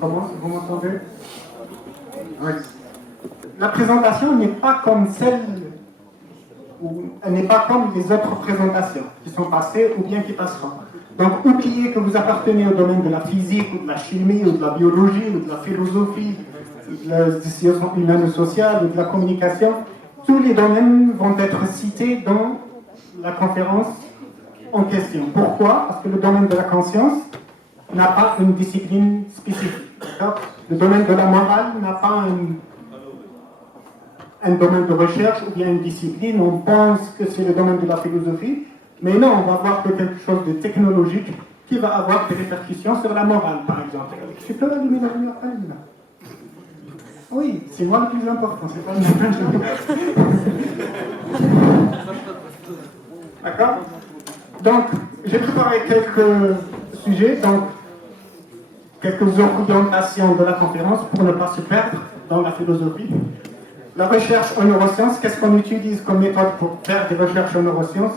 Comment? Vous m'entendez? Oui. La présentation n'est pas comme elle n'est pas comme les autres présentations qui sont passées ou bien qui passeront. Donc, oubliez que vous appartenez au domaine de la physique ou de la chimie ou de la biologie ou de la philosophie, des sciences humaines et sociales ou de la communication. Tous les domaines vont être cités dans la conférence en question. Pourquoi? Parce que le domaine de la conscience n'a pas une discipline spécifique. Le domaine de la morale n'a pas un domaine de recherche ou bien une discipline. On pense que c'est le domaine de la philosophie, mais non, on va voir que quelque chose de technologique qui va avoir des répercussions sur la morale, par exemple. Tu peux allumer la lumière? Oui, c'est moi le plus important, c'est pas le D'accord? Donc, j'ai préparé quelques sujets, donc quelques orientations de la conférence pour ne pas se perdre dans la philosophie. La recherche en neurosciences, qu'est-ce qu'on utilise comme méthode pour faire des recherches en neurosciences?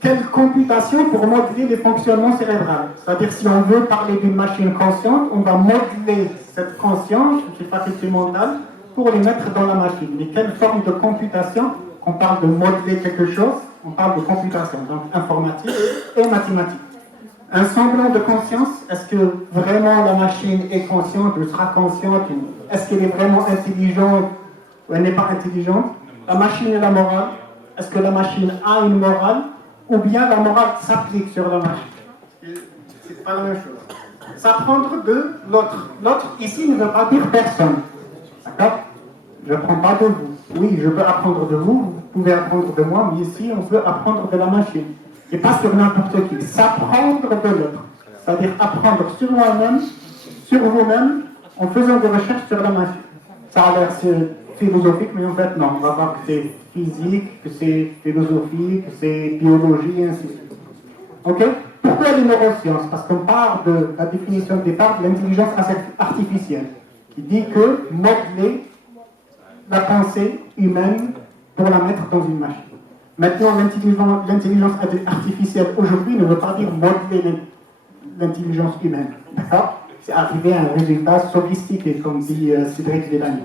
Quelle computation pour modeler les fonctionnements cérébraux? C'est-à-dire, si on veut parler d'une machine consciente, on va modeler cette conscience, ces facultés mentales, pour les mettre dans la machine. Mais quelle forme de computation? On parle de modeler quelque chose, on parle de computation, donc informatique et mathématique. Un semblant de conscience, est-ce que vraiment la machine est consciente, ou sera consciente? Est-ce qu'elle est vraiment intelligente ou elle n'est pas intelligente? La machine et la morale, est-ce que la machine a une morale ou bien la morale s'applique sur la machine? C'est pas la même chose. S'apprendre de l'autre. L'autre ici ne veut pas dire personne. D'accord? Je ne prends pas de vous. Oui, je peux apprendre de vous, vous pouvez apprendre de moi, mais ici on peut apprendre de la machine. Et pas sur n'importe qui. S'apprendre de l'autre. C'est-à-dire apprendre sur moi-même, sur vous-même, en faisant des recherches sur la machine. Ça a l'air philosophique, mais en fait non. On va voir que c'est physique, que c'est philosophie, que c'est biologie, et ainsi de suite. Ok? Pourquoi les neurosciences? Parce qu'on part de la définition de départ de l'intelligence artificielle, qui dit que modeler la pensée humaine pour la mettre dans une machine. Maintenant, l'intelligence artificielle aujourd'hui ne veut pas dire modeler l'intelligence humaine. D'accord? C'est arriver à un résultat sophistiqué, comme dit Cédric Villani.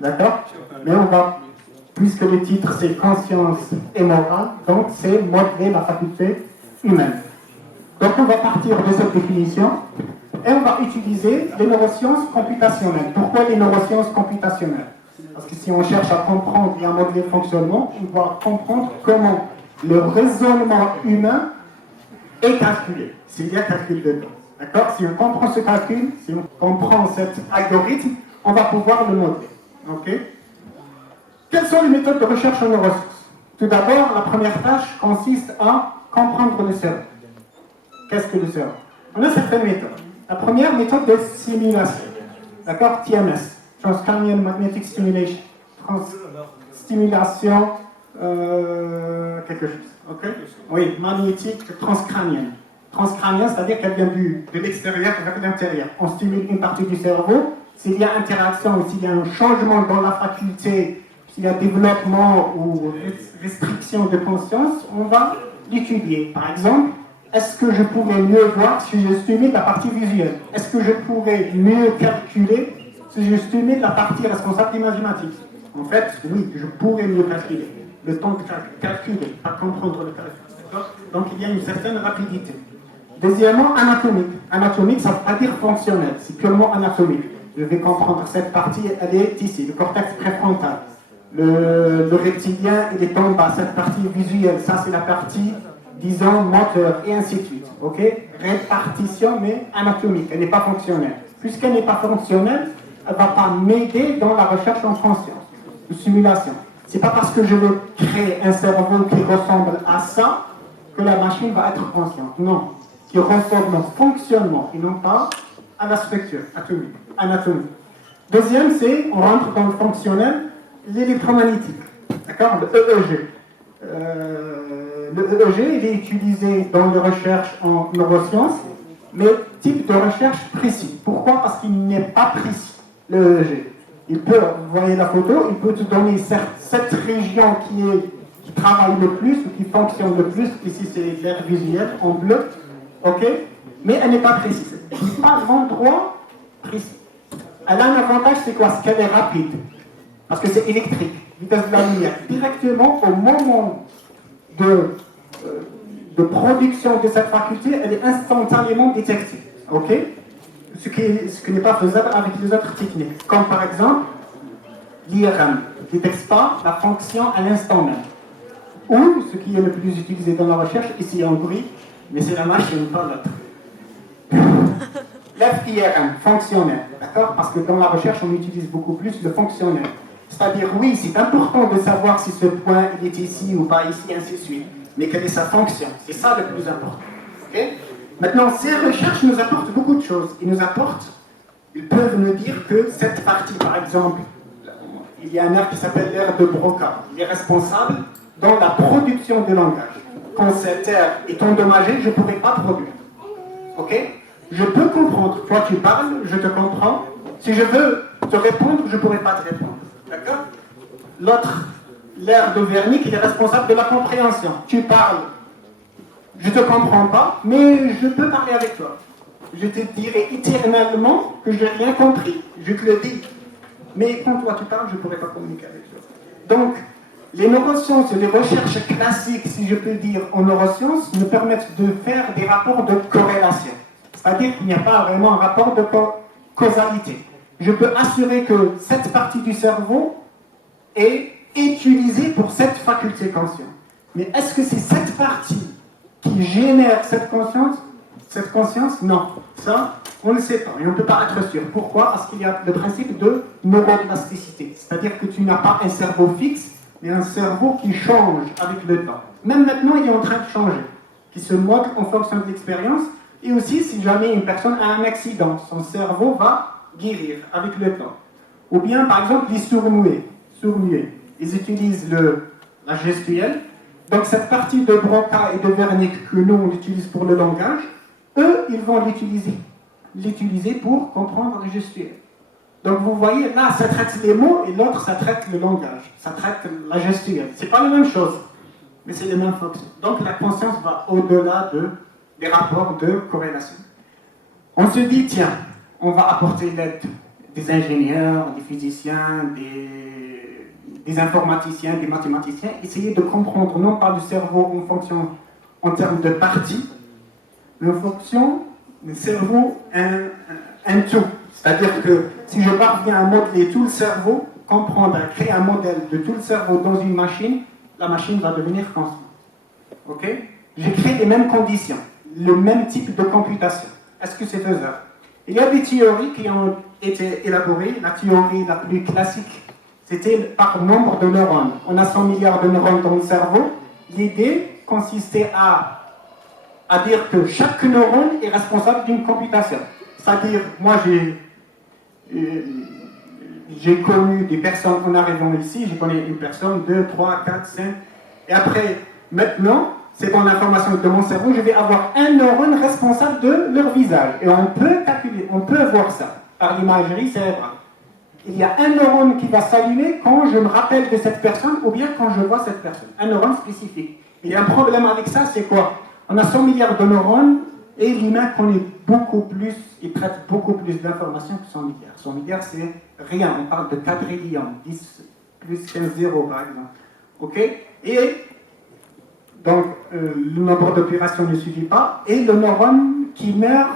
D'accord? Mais on va, puisque le titre c'est conscience et morale, donc c'est modeler la faculté humaine. Donc on va partir de cette définition et on va utiliser les neurosciences computationnelles. Pourquoi les neurosciences computationnelles? Parce que si on cherche à comprendre et à modeler le fonctionnement, on doit comprendre comment le raisonnement humain est calculé, s'il y a calcul dedans. D'accord? Si on comprend ce calcul, si on comprend cet algorithme, on va pouvoir le modeler. Ok? Quelles sont les méthodes de recherche en neurosciences? Tout d'abord, la première tâche consiste à comprendre le cerveau. Qu'est-ce que le cerveau? On a certaines méthodes. La première méthode de simulation. D'accord? TMS. Transcranial Magnetic Stimulation. Stimulation quelque chose. Ok? Oui, magnétique transcranienne. Transcranienne, c'est-à-dire qu'elle vient de l'extérieur vers l'intérieur. On stimule une partie du cerveau. S'il y a interaction ou s'il y a un changement dans la faculté, s'il y a développement ou restriction de conscience, on va l'étudier. Par exemple, est-ce que je pourrais mieux voir si je stimule la partie visuelle? Est-ce que je pourrais mieux calculer si je stimule la partie responsable des mathématiques? En fait, oui, je pourrais mieux calculer. Le temps de calculer, pas comprendre le calcul. Donc il y a une certaine rapidité. Deuxièmement, anatomique. Anatomique, ça ne veut pas dire fonctionnel, c'est purement anatomique. Je vais comprendre cette partie, elle est ici, le cortex préfrontal. Le reptilien, il est en bas, cette partie visuelle, ça c'est la partie, disons, moteur, et ainsi de suite. Ok? Répartition, mais anatomique, elle n'est pas fonctionnelle. Puisqu'elle n'est pas fonctionnelle, elle ne va pas m'aider dans la recherche en conscience, de simulation. C'est pas parce que je veux créer un cerveau qui ressemble à ça que la machine va être consciente. Non, qui ressemble au fonctionnement et non pas à la structure anatomique. Deuxième, c'est, on rentre dans le fonctionnel, l'électromagnétique. D'accord? Le EEG. Le EEG, il est utilisé dans les recherches en neurosciences, mais type de recherche précis. Pourquoi? Parce qu'il n'est pas précis, le EEG. Il peut, vous voyez la photo, il peut te donner cette région qui travaille le plus ou qui fonctionne le plus. Ici, c'est l'aire visuelle en bleu. OK? Mais elle n'est pas précise. Elle n'est pas l'endroit précis. Elle a un avantage, c'est quoi? C'est qu'elle est rapide. Parce que c'est électrique, vitesse de la lumière. Directement, au moment de production de cette faculté, elle est instantanément détectée. OK? Ce qui n'est pas faisable avec les autres techniques. Comme par exemple, l'IRM ne détecte pas la fonction à l'instant même. Ou, ce qui est le plus utilisé dans la recherche, ici en gris, mais c'est la machine, pas l'autre. L'FIRM, fonctionnel, d'accord? Parce que dans la recherche, on utilise beaucoup plus le fonctionnel. C'est-à-dire, oui, c'est important de savoir si ce point il est ici ou pas ici, ainsi de suite. Mais quelle est sa fonction? C'est ça le plus important. Okay? Maintenant, ces recherches nous apportent beaucoup de choses. Ils peuvent nous dire que cette partie, par exemple, il y a un aire qui s'appelle l'aire de Broca. Il est responsable dans la production de langage. Quand cette aire est endommagée, je ne pourrai pas produire. Ok? Je peux comprendre. Toi, tu parles, je te comprends. Si je veux te répondre, je ne pourrai pas te répondre. D'accord? L'autre, l'aire de Wernicke, il est responsable de la compréhension. Tu parles, je ne te comprends pas, mais je peux parler avec toi. Je te dirai éternellement que je n'ai rien compris. Je te le dis. Mais quand toi tu parles, je ne pourrai pas communiquer avec toi. Donc, les neurosciences et les recherches classiques, si je peux dire, en neurosciences, nous permettent de faire des rapports de corrélation. C'est-à-dire qu'il n'y a pas vraiment un rapport de causalité. Je peux assurer que cette partie du cerveau est utilisée pour cette faculté consciente. Mais est-ce que c'est cette partie qui génère cette conscience? Cette conscience? Non. Ça, on ne sait pas. Et on ne peut pas être sûr. Pourquoi? Parce qu'il y a le principe de neuroplasticité. C'est-à-dire que tu n'as pas un cerveau fixe, mais un cerveau qui change avec le temps. Même maintenant, il est en train de changer, qui se modèle en fonction de l'expérience. Et aussi, si jamais une personne a un accident, son cerveau va guérir avec le temps. Ou bien, par exemple, les sourds-muets. Ils utilisent la gestuelle. Donc, cette partie de Broca et de Wernicke que nous, on utilise pour le langage, eux, ils vont l'utiliser pour comprendre le gestuel. Donc, vous voyez, là, ça traite les mots et l'autre, ça traite le langage. Ça traite la gestuelle. Ce n'est pas la même chose, mais c'est les mêmes fonctions. Donc, la conscience va au-delà des rapports de corrélation. On se dit, tiens, on va apporter l'aide des ingénieurs, des physiciens, des informaticiens, des mathématiciens, essayer de comprendre non pas le cerveau en termes de parties, mais en fonction du cerveau un tout. C'est-à-dire que si je parviens à modeler tout le cerveau, comprendre, à créer un modèle de tout le cerveau dans une machine, la machine va devenir consciente. Ok? J'ai créé les mêmes conditions, le même type de computation. Est-ce que c'est faisable? Il y a des théories qui ont été élaborées. La théorie la plus classique, c'était par nombre de neurones. On a 100 milliards de neurones dans le cerveau. L'idée consistait à dire que chaque neurone est responsable d'une computation. C'est-à-dire, moi j'ai connu des personnes en arrivant ici, j'ai connu une personne, 2, 3, 4, 5, et après, maintenant, c'est dans l'information de mon cerveau, je vais avoir un neurone responsable de leur visage. Et on peut calculer, on peut voir ça par l'imagerie cérébrale. Il y a un neurone qui va s'allumer quand je me rappelle de cette personne ou bien quand je vois cette personne. Un neurone spécifique. Il y a un problème avec ça, c'est quoi? On a 100 milliards de neurones et l'humain connaît beaucoup plus, il traite beaucoup plus d'informations que 100 milliards. 100 milliards, c'est rien. On parle de quadrillions, 10 plus 15 zéros par exemple. OK? Et donc, le nombre d'opérations ne suffit pas. Et le neurone qui meurt,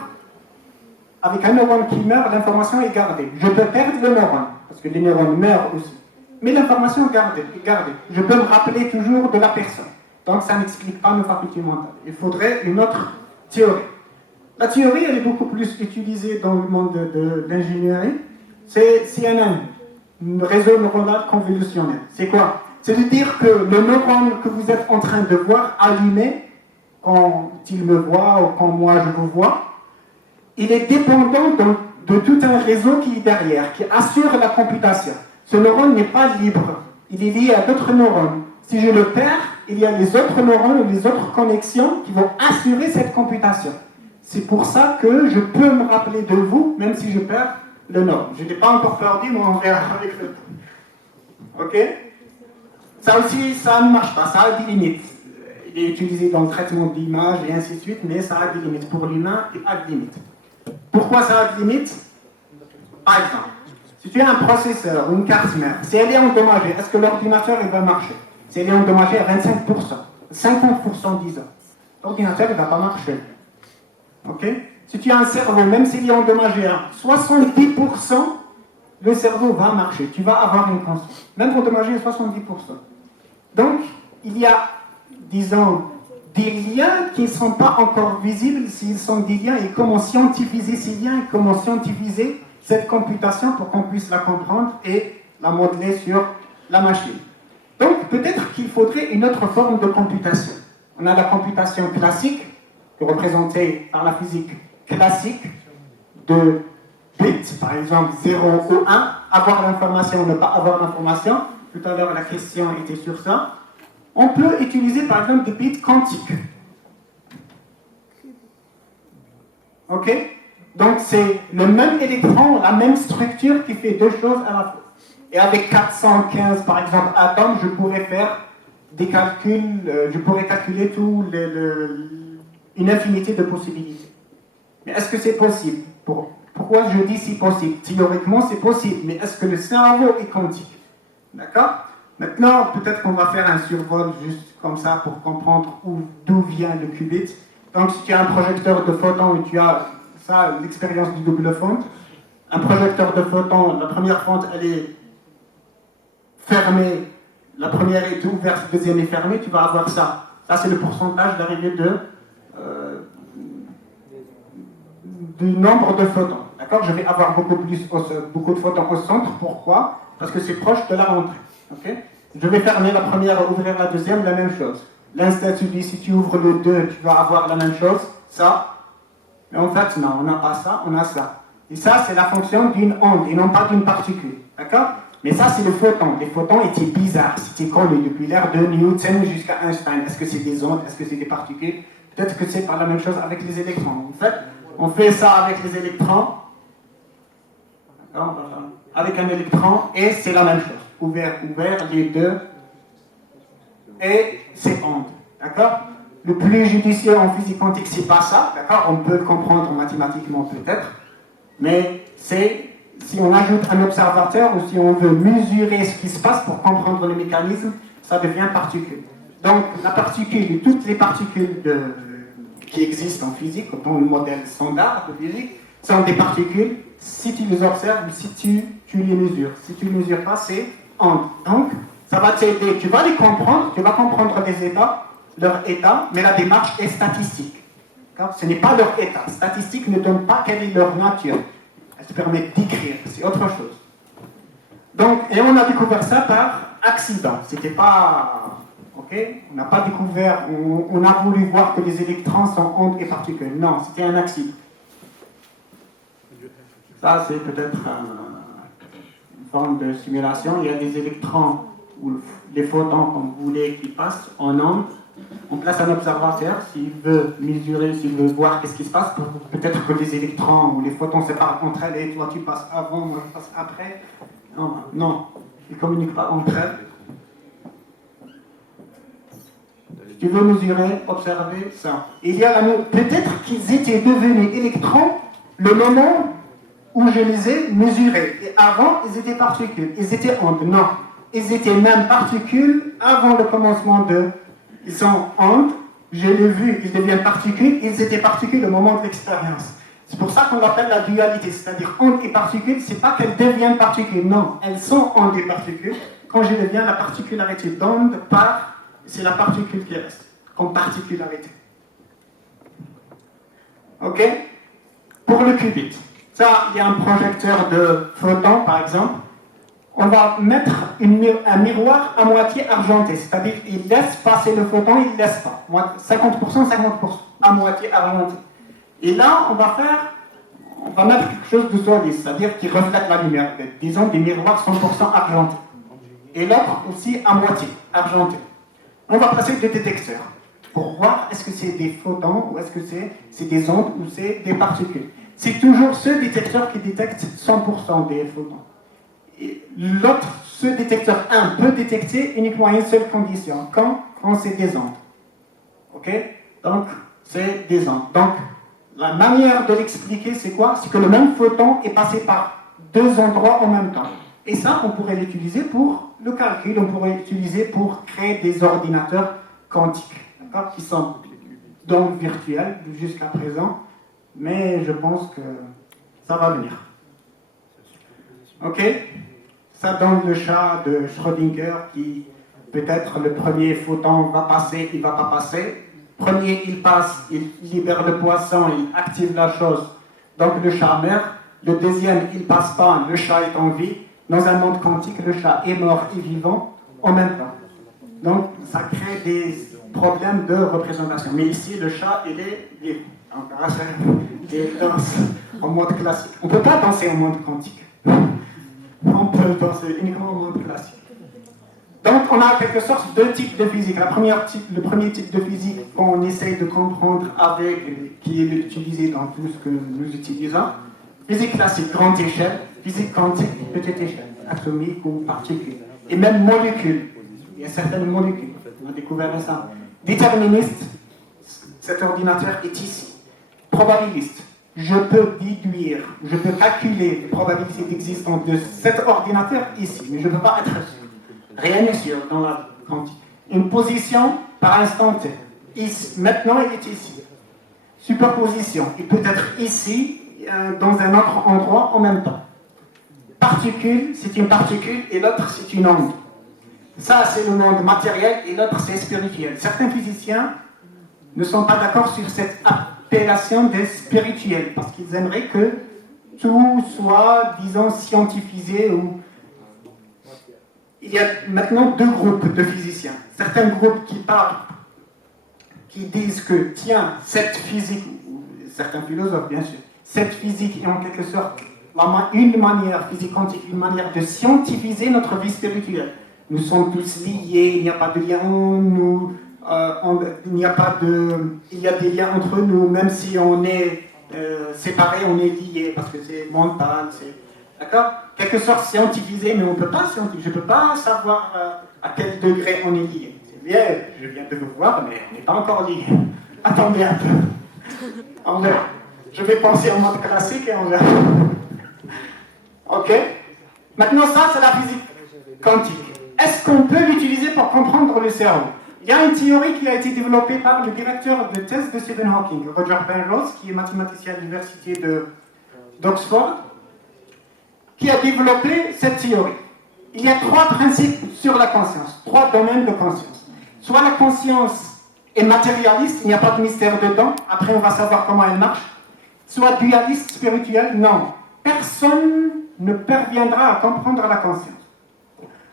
avec un neurone qui meurt, l'information est gardée. Je peux perdre le neurone, parce que les neurones meurent aussi. Mais l'information est gardée. Je peux me rappeler toujours de la personne. Donc, ça n'explique pas nos facultés mentales. Il faudrait une autre théorie. La théorie, elle est beaucoup plus utilisée dans le monde de l'ingénierie. C'est CNN, réseau neuronal convolutionnel. C'est quoi? C'est de dire que le neurone que vous êtes en train de voir allumé, quand il me voit ou quand moi je vous vois, il est dépendant de tout un réseau qui est derrière, qui assure la computation. Ce neurone n'est pas libre. Il est lié à d'autres neurones. Si je le perds, il y a les autres neurones ou les autres connexions qui vont assurer cette computation. C'est pour ça que je peux me rappeler de vous, même si je perds le neurone. Je n'ai pas encore perdu, mais on verra avec le temps. Ok? Ça aussi, ça ne marche pas, ça a des limites. Il est utilisé dans le traitement d'image et ainsi de suite, mais ça a des limites. Pour l'humain, il a des limites. Pourquoi ça a des limites? Par exemple, si tu as un processeur ou une carte mère, si elle est endommagée, est-ce que l'ordinateur il va marcher? Si elle est endommagée à 25%, 50% disons, l'ordinateur ne va pas marcher. Ok? Si tu as un cerveau, même s'il est endommagé à 70%, le cerveau va marcher. Tu vas avoir une conscience. Même endommagé à 70%. Donc, il y a, disons, des liens qui ne sont pas encore visibles. S'ils sont des liens, et comment scientifiser ces liens, et comment scientifiser cette computation pour qu'on puisse la comprendre et la modeler sur la machine. Donc, peut-être qu'il faudrait une autre forme de computation. On a la computation classique, représentée par la physique classique, de bits, par exemple 0 ou 1, avoir l'information ou ne pas avoir l'information. Tout à l'heure, la question était sur ça. On peut utiliser, par exemple, des bits quantiques. Ok? Donc, c'est le même électron, la même structure qui fait deux choses à la fois. Et avec 415, par exemple, atomes, je pourrais faire des calculs, je pourrais calculer une infinité de possibilités. Mais est-ce que c'est possible? Pourquoi je dis si possible? Théoriquement, c'est possible, mais est-ce que le cerveau est quantique? D'accord? Maintenant, peut-être qu'on va faire un survol juste comme ça pour comprendre d'où vient le qubit. Donc, si tu as un projecteur de photons et tu as ça, l'expérience du double fente, un projecteur de photons, la première fente, elle est fermée, la première est ouverte, la deuxième est fermée, tu vas avoir ça. Ça, c'est le pourcentage d'arrivée du nombre de photons. D'accord? Je vais avoir beaucoup de photons au centre. Pourquoi? Parce que c'est proche de la rentrée. Okay? Je vais fermer la première, ouvrir la deuxième, la même chose. L'instant, tu dis, si tu ouvres le 2, tu vas avoir la même chose, ça. Mais en fait, non, on n'a pas ça, on a ça. Et ça, c'est la fonction d'une onde et non pas d'une particule. D'accord? Mais ça, c'est le photon. Les photons étaient bizarres. C'était connu depuis l'ère de Newton jusqu'à Einstein. Est-ce que c'est des ondes? Est-ce que c'est des particules? Peut-être que c'est pas la même chose avec les électrons. En fait, on fait ça avec les électrons. D'accord? Avec un électron, et c'est la même chose. Ouvert, les deux. Et c'est onde. D'accord? Le plus judicieux en physique quantique, c'est pas ça. D'accord? On peut le comprendre mathématiquement peut-être. Mais c'est si on ajoute un observateur ou si on veut mesurer ce qui se passe pour comprendre le mécanisme, ça devient particule. Donc la particule et toutes les particules qui existent en physique, dans le modèle standard de physique, sont des particules si tu les observes ou si tu les mesures. Si tu ne les mesures pas, c'est onde. Donc ça va t'aider, tu vas les comprendre, tu vas comprendre leur état, mais la démarche est statistique. Ce n'est pas leur état. Statistique ne donne pas quelle est leur nature. Elle te permet d'écrire, c'est autre chose. Donc, et on a découvert ça par accident. C'était pas... Ok? On n'a pas découvert... On a voulu voir que les électrons sont ondes et particules. Non, c'était un accident. Ça, c'est peut-être une forme de simulation. Il y a des électrons ou les photons, comme vous voulez, qui passent en ondes. On place un observateur, s'il veut mesurer, s'il veut voir qu'est-ce qui se passe, peut-être que les électrons ou les photons se séparent entre elles et toi tu passes avant, moi je passe après. Non, ils ne communiquent pas entre elles. Si tu veux mesurer, observer ça. Il y a peut-être qu'ils étaient devenus électrons le moment où je les ai mesurés. Et avant, ils étaient particules, ils étaient ondes. Non, ils étaient même particules avant le commencement de... Ils sont ondes, je l'ai vu, ils deviennent particules, ils étaient particules au moment de l'expérience. C'est pour ça qu'on l'appelle la dualité, c'est-à-dire ondes et particules, c'est pas qu'elles deviennent particules, non, elles sont ondes et particules. Quand je deviens la particularité d'onde c'est la particule qui reste, comme particularité. Ok? Pour le qubit, ça, il y a un projecteur de photons, par exemple. On va mettre un miroir à moitié argenté, c'est-à-dire il laisse passer le photon, il ne laisse pas. 50%, 50%, à moitié argenté. Et là, on va mettre quelque chose de solide, c'est-à-dire qui reflète la lumière. Disons des miroirs 100% argentés. Et l'autre aussi à moitié argenté. On va passer des détecteurs pour voir est-ce que c'est des photons ou est-ce que c'est des ondes ou c'est des particules. C'est toujours ce détecteur qui détecte 100% des photons. Et l'autre ce détecteur 1 peut détecter uniquement une seule condition, quand c'est des ondes. Ok? Donc, c'est des ondes. Donc, la manière de l'expliquer, c'est quoi? C'est que le même photon est passé par deux endroits en même temps. Et ça, on pourrait l'utiliser pour le calcul, on pourrait l'utiliser pour créer des ordinateurs quantiques, d'accord, qui sont donc virtuels jusqu'à présent, mais je pense que ça va venir. Ok? Ça donne le chat de Schrödinger qui, peut-être, le premier photon va passer, il ne va pas passer. Premier, il passe, il libère le poisson, il active la chose, donc le chat meurt. Le deuxième, il ne passe pas, le chat est en vie. Dans un monde quantique, le chat est mort et vivant en même temps. Donc, ça crée des problèmes de représentation. Mais ici, le chat, il est vivant. Donc, il danse en mode classique. On ne peut pas danser en mode quantique. On peut danser uniquement en mode classique. Donc, on a en quelque sorte deux types de physique. Le premier type de physique qu'on essaye de comprendre qui est utilisé dans tout ce que nous utilisons. Physique classique, grande échelle. Physique quantique, petite échelle, atomique ou particules. Et même molécules. Il y a certaines molécules. On a découvert ça. Déterministe, cet ordinateur est ici. Probabiliste, je peux déduire, je peux calculer les probabilités d'existence de cet ordinateur ici, mais je ne peux pas être sûr. Rien n'est sûr dans la quantique. Une position par instant T. Ici, maintenant, il est ici. Superposition, il peut être ici, dans un autre endroit en même temps. Particule, c'est une particule et l'autre, c'est une onde. Ça, c'est le monde matériel et l'autre, c'est spirituel. Certains physiciens ne sont pas d'accord sur cette appellation de spirituel parce qu'ils aimeraient que tout soit, disons, scientifisé ou... Il y a maintenant deux groupes de physiciens. Certains groupes qui disent que, tiens, cette physique, certains philosophes bien sûr, cette physique est en quelque sorte une manière, physique quantique, une manière de scientifiser notre vie spirituelle. Nous sommes tous liés, il n'y a pas de lien en nous, il y a des liens entre nous, même si on est séparés, on est liés, parce que c'est mental, d'accord? Quelque sorte scientifisé, mais on ne peut pas scientifier. Je ne peux pas savoir à quel degré on est lié. C'est bien, je viens de vous voir, mais on n'est pas encore liés. Attendez un peu. On verra. Je vais penser en mode classique et on verra. Ok? Maintenant, ça, c'est la physique quantique. Est-ce qu'on peut l'utiliser pour comprendre le cerveau? Il y a une théorie qui a été développée par le directeur de thèse de Stephen Hawking, Roger Penrose, qui est mathématicien à l'université d'Oxford, qui a développé cette théorie. Il y a trois principes sur la conscience, trois domaines de conscience. Soit la conscience est matérialiste, il n'y a pas de mystère dedans, après on va savoir comment elle marche. Soit dualiste, spirituelle, non. Personne ne parviendra à comprendre la conscience.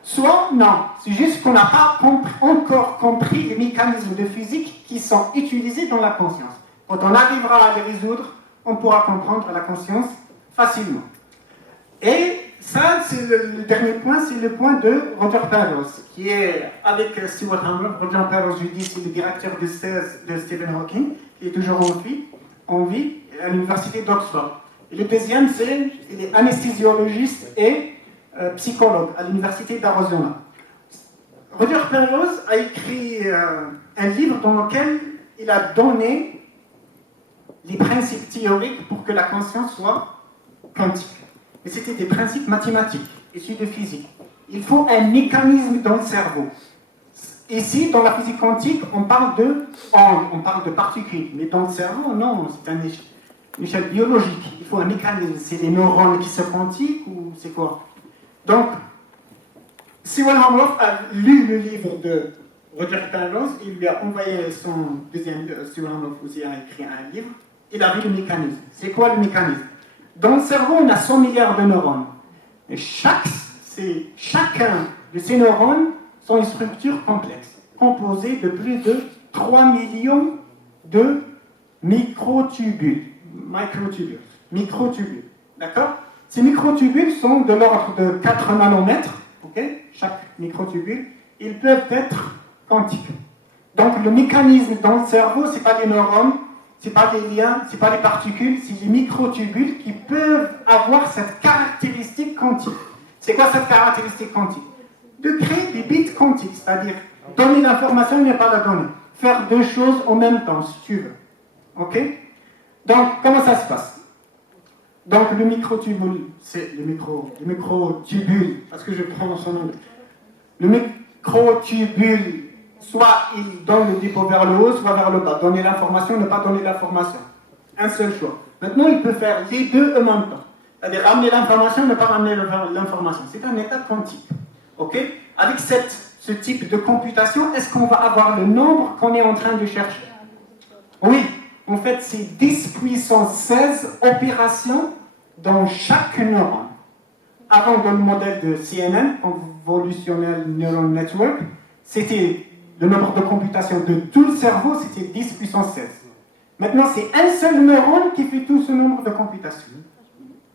Soit, non, c'est juste qu'on n'a pas encore compris les mécanismes de physique qui sont utilisés dans la conscience. Quand on arrivera à les résoudre, on pourra comprendre la conscience facilement. Et ça, c'est le dernier point, c'est le point de Roger Penrose, qui est avec Stewart Hammer. Roger Penrose, je dis, c'est le directeur de thèse de Stephen Hawking, qui est toujours en vie à l'université d'Oxford. Et le deuxième, il est anesthésiologiste et psychologue à l'université d'Arizona. Roger Penrose a écrit un livre dans lequel il a donné les principes théoriques pour que la conscience soit quantique. Mais c'était des principes mathématiques, issus de physique. Il faut un mécanisme dans le cerveau. Ici, dans la physique quantique, on parle de ondes, on parle de particules. Mais dans le cerveau, non, c'est une échelle biologique. Il faut un mécanisme. C'est les neurones qui se quantiquent ou c'est quoi? Donc, Stephen Hawking a lu le livre de Roger Penrose, il lui a envoyé son deuxième livre, Stephen Hawking aussi a écrit un livre, il a vu le mécanisme. C'est quoi le mécanisme? Dans le cerveau, on a 100 milliards de neurones. Et chacun de ces neurones sont une structure complexe, composée de plus de 3 millions de microtubules. D'accord? Ces microtubules sont de l'ordre de 4 nanomètres, okay? Chaque microtubule, ils peuvent être quantiques. Donc le mécanisme dans le cerveau, ce n'est pas des neurones, ce n'est pas des liens, ce n'est pas des particules, c'est des microtubules qui peuvent avoir cette caractéristique quantique. C'est quoi cette caractéristique quantique? de créer des bits quantiques, c'est-à-dire donner l'information et ne pas la donner. Faire deux choses en même temps, si tu veux. Ok? Donc, comment ça se passe? Donc, le microtubule, c'est le microtubule, parce que je prends son nom. Le microtubule, soit il donne le dépôt vers le haut, soit vers le bas. Donner l'information, ne pas donner l'information. Un seul choix. Maintenant, il peut faire les deux en même temps. C'est-à-dire ramener l'information, ne pas ramener l'information. C'est un état quantique. Ok? Avec ce type de computation, est-ce qu'on va avoir le nombre qu'on est en train de chercher? Oui. En fait, c'est 10 puissance 16 opérations dans chaque neurone. Avant, dans le modèle de CNN, Convolutional Neural Network, c'était le nombre de computations de tout le cerveau, c'était 10 puissance 16. Maintenant, c'est un seul neurone qui fait tout ce nombre de computations.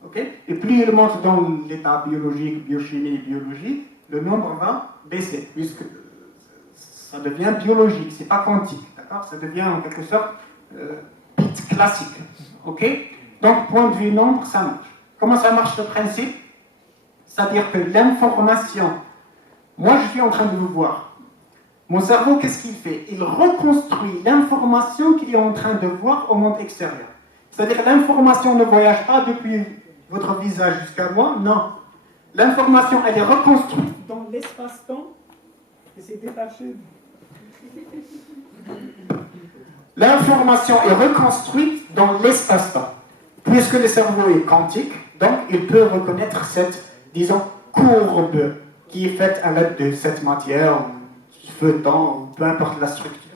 Okay? Et plus il monte dans l'état biologique, biochimie et biologie, le nombre va baisser, puisque ça devient biologique, c'est pas quantique, d'accord? Ça devient en quelque sorte bit classique, ok? Donc, point de vue nombre, ça marche. Comment ça marche le principe? C'est-à-dire que l'information, moi je suis en train de vous voir. Mon cerveau, qu'est-ce qu'il fait? Il reconstruit l'information qu'il est en train de voir au monde extérieur. C'est-à-dire que l'information ne voyage pas depuis votre visage jusqu'à moi, non. L'information, elle est reconstruite dans l'espace-temps et c'est détaché. L'information est reconstruite dans l'espace-temps. Puisque le cerveau est quantique, donc il peut reconnaître cette, disons, courbe qui est faite à l'aide de cette matière, feu, temps, peu importe la structure.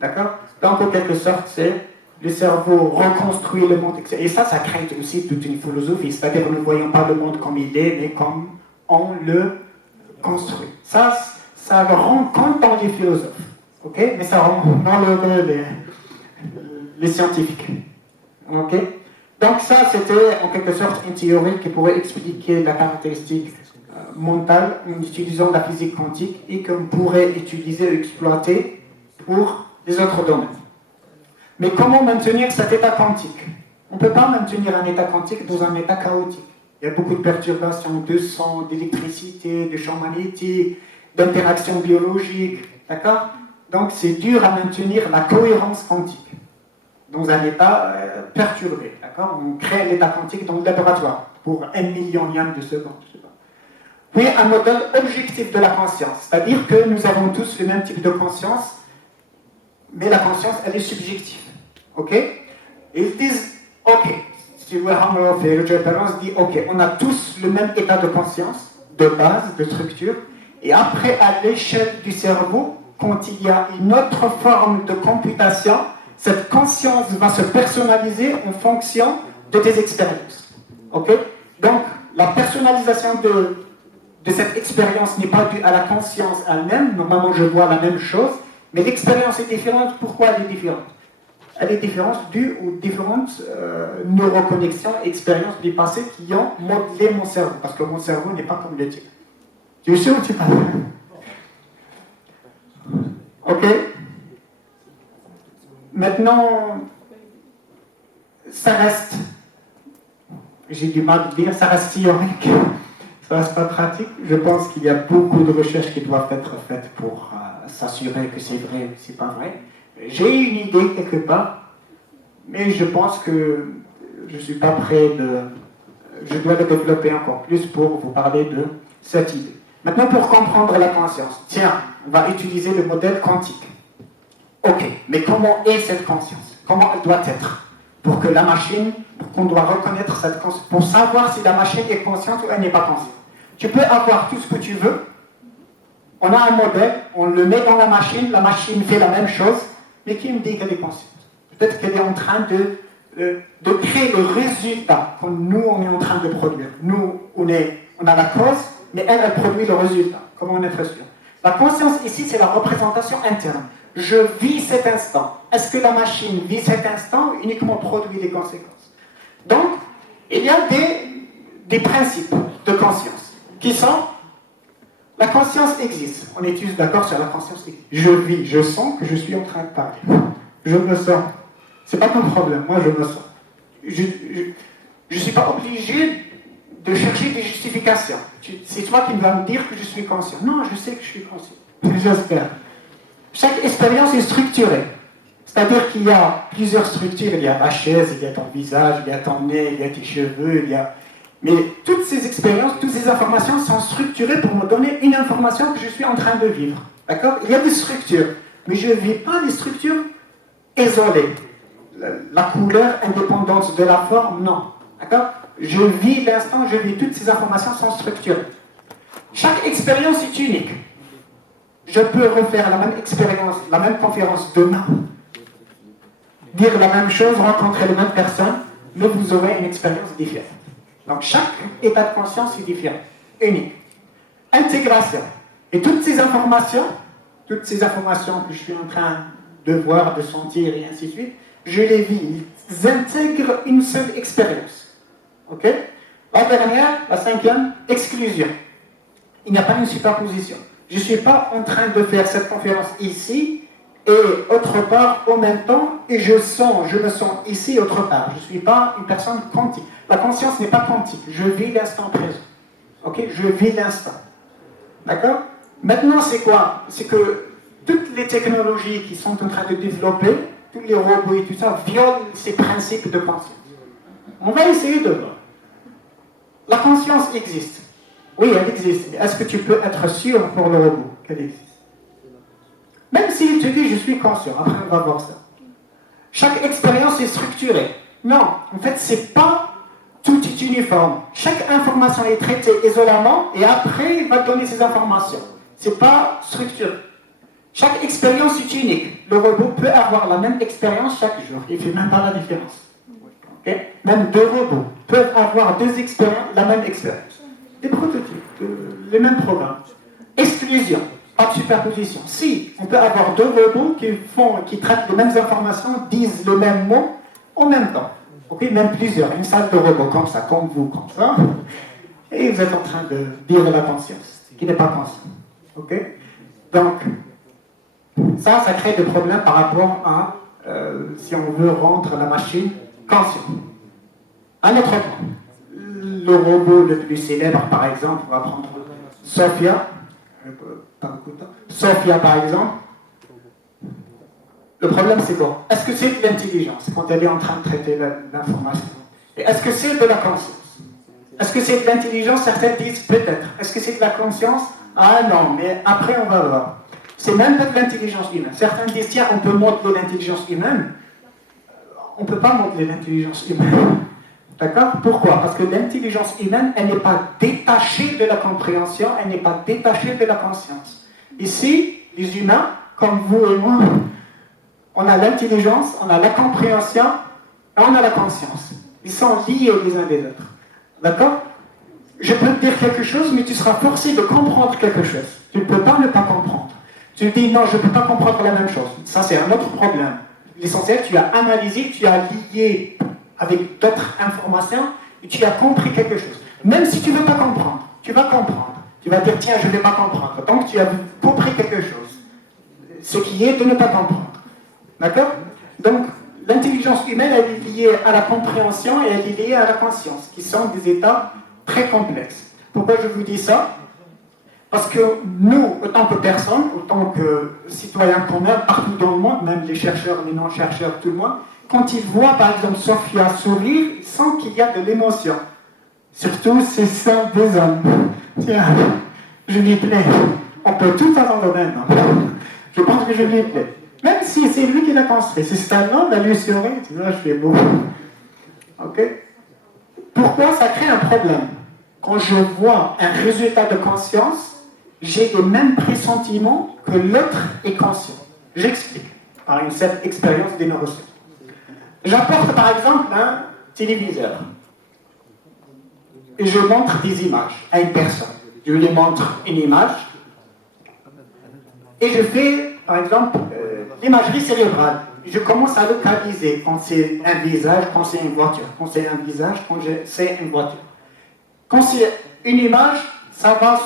D'accord? Donc, en quelque sorte, c'est le cerveau reconstruit le monde, et ça crée aussi toute une philosophie, c'est-à-dire nous ne voyons pas le monde comme il est, mais comme on le construit. Ça le rend compte dans les philosophes, ok? Mais ça rend dans les scientifiques, ok? Donc ça, c'était en quelque sorte une théorie qui pourrait expliquer la caractéristique mentale en utilisant la physique quantique et qu'on pourrait utiliser ou exploiter pour les autres domaines. Mais comment maintenir cet état quantique? On ne peut pas maintenir un état quantique dans un état chaotique. Il y a beaucoup de perturbations de son, d'électricité, de champs magnétiques, d'interactions biologiques, d'accord? Donc c'est dur à maintenir la cohérence quantique dans un état perturbé, d'accord? On crée l'état quantique dans le laboratoire pour 1 millionième de seconde, je sais pas. Puis un modèle objectif de la conscience, c'est-à-dire que nous avons tous le même type de conscience, mais la conscience, elle est subjective. Ok? Ils disent, ok, si Wilhelm et Roger Penrose disent, ok, on a tous le même état de conscience, de base, de structure, et après, à l'échelle du cerveau, quand il y a une autre forme de computation, cette conscience va se personnaliser en fonction de tes expériences. Ok? Donc, la personnalisation de cette expérience n'est pas due à la conscience elle-même. Normalement, je vois la même chose, mais l'expérience est différente. Pourquoi elle est différente? Elle est différente due aux différentes neuroconnexions et expériences du passé qui ont modelé mon cerveau, parce que mon cerveau n'est pas comme le tien. Tu es sûr ou tu pas? Ok? Maintenant, ça reste, j'ai du mal à dire, ça reste théorique, ça reste pas pratique. Je pense qu'il y a beaucoup de recherches qui doivent être faites pour s'assurer que c'est vrai ou que c'est pas vrai. J'ai une idée quelque part, mais je pense que je ne suis pas prêt je dois le développer encore plus pour vous parler de cette idée. Maintenant, pour comprendre la conscience, tiens, on va utiliser le modèle quantique. Ok, mais comment est cette conscience? Comment elle doit être? Pour que la machine, pour qu'on doit reconnaître cette conscience, pour savoir si la machine est consciente ou elle n'est pas consciente. Tu peux avoir tout ce que tu veux, on a un modèle, on le met dans la machine fait la même chose, mais qui me dit qu'elle est consciente? Peut-être qu'elle est en train de créer le résultat que nous, on est en train de produire. Nous, on a la cause, mais elle produit le résultat. Comment on est très sûr? La conscience ici, c'est la représentation interne. Je vis cet instant. Est-ce que la machine vit cet instant ou uniquement produit les conséquences? Donc, il y a des principes de conscience qui sont: la conscience existe. On est tous d'accord sur la conscience existe. Je vis, je sens que je suis en train de parler. Je me sens. C'est pas ton problème, moi je me sens. Je ne suis pas obligé de chercher des justifications. C'est toi qui vas me dire que je suis conscient. Non, je sais que je suis conscient. J'espère. Chaque expérience est structurée. C'est-à-dire qu'il y a plusieurs structures. Il y a ta chaise, il y a ton visage, il y a ton nez, il y a tes cheveux, il y a... Mais toutes ces expériences, toutes ces informations sont structurées pour me donner une information que je suis en train de vivre. D'accord? Il y a des structures. Mais je ne vis pas les structures isolées. La couleur indépendante de la forme, non. D'accord? Je vis l'instant, je vis toutes ces informations sont structurées. Chaque expérience est unique. Je peux refaire la même expérience, la même conférence demain, dire la même chose, rencontrer les mêmes personnes, mais vous aurez une expérience différente. Donc chaque état de conscience est différent, unique. Intégration. Et toutes ces informations que je suis en train de voir, de sentir et ainsi de suite, je les vis. Ils intègrent une seule expérience. Ok? La dernière, la cinquième, exclusion. Il n'y a pas une superposition. Je ne suis pas en train de faire cette conférence ici et autre part en même temps, et je me sens ici autre part. Je ne suis pas une personne quantique. La conscience n'est pas quantique. Je vis l'instant présent. Ok? Je vis l'instant. D'accord? Maintenant, c'est quoi? C'est que toutes les technologies qui sont en train de développer, tous les robots et tout ça, violent ces principes de conscience. On va essayer de voir. La conscience existe. Oui, elle existe. Mais est-ce que tu peux être sûr pour le robot qu'elle existe? Même s'il te dit je suis conscient, après on va voir ça. Chaque expérience est structurée. Non, en fait, c'est pas tout est uniforme. Chaque information est traitée isolément et après il va donner ses informations. C'est pas structuré. Chaque expérience est unique. Le robot peut avoir la même expérience chaque jour. Il ne fait même pas la différence. Okay? Même deux robots peuvent avoir deux expériences, la même expérience. Des prototypes, les mêmes programmes. Exclusion, pas de superposition. Si on peut avoir deux robots qui traitent les mêmes informations, disent le même mot en même temps. Okay? Même plusieurs, une salle de robots comme ça, comme vous, comme ça. Et vous êtes en train de dire la conscience, qui n'est pas consciente. Okay? Donc, ça crée des problèmes par rapport à si on veut rendre la machine consciente. Un autre point. Le robot le plus célèbre, par exemple, on va prendre Sophia. Pas beaucoup de temps. Sophia, par exemple. Le problème, c'est quoi? Est-ce que c'est de l'intelligence quand elle est en train de traiter l'information? Et est-ce que c'est de la conscience? Est-ce que c'est de l'intelligence? Certains disent peut-être. Est-ce que c'est de la conscience? Ah non, mais après, on va voir. C'est même pas de l'intelligence humaine. Certains disent, tiens, on peut modeler l'intelligence humaine. On ne peut pas modeler l'intelligence humaine. D'accord? Pourquoi? Parce que l'intelligence humaine, elle n'est pas détachée de la compréhension, elle n'est pas détachée de la conscience. Ici, les humains, comme vous et moi, on a l'intelligence, on a la compréhension, et on a la conscience. Ils sont liés les uns des autres. D'accord? Je peux te dire quelque chose, mais tu seras forcé de comprendre quelque chose. Tu ne peux pas ne pas comprendre. Tu me dis, non, je ne peux pas comprendre la même chose. Ça, c'est un autre problème. L'essentiel, tu as analysé, tu as lié avec d'autres informations, et tu as compris quelque chose. Même si tu ne veux pas comprendre, tu vas comprendre. Tu vas dire, tiens, je ne vais pas comprendre. Donc, tu as compris quelque chose. Ce qui est de ne pas comprendre. D'accord? Donc, l'intelligence humaine, elle est liée à la compréhension et elle est liée à la conscience, qui sont des états très complexes. Pourquoi je vous dis ça? Parce que nous, autant que personne, autant que citoyens communs, partout dans le monde, même les chercheurs, les non-chercheurs, tout le monde, quand ils voient par exemple Sophia sourire, ils sentent qu'il y a de l'émotion. Surtout ces seins des hommes. Tiens, je lui plais. On peut tout attendre maintenant. Je pense que je lui plais. Même si c'est lui qui l'a construit. Si c'est un homme, elle lui sourit, tu vois, je fais beau. Ok? Pourquoi ça crée un problème? Quand je vois un résultat de conscience, j'ai les mêmes pressentiments que l'autre est conscient. J'explique par une certaine expérience des neurosciences. J'apporte par exemple un téléviseur et je montre des images à une personne. Je lui montre une image et je fais par exemple l'imagerie cérébrale. Je commence à localiser quand c'est un visage, quand c'est une voiture, quand c'est un visage, quand c'est une voiture. Quand c'est une image, ça va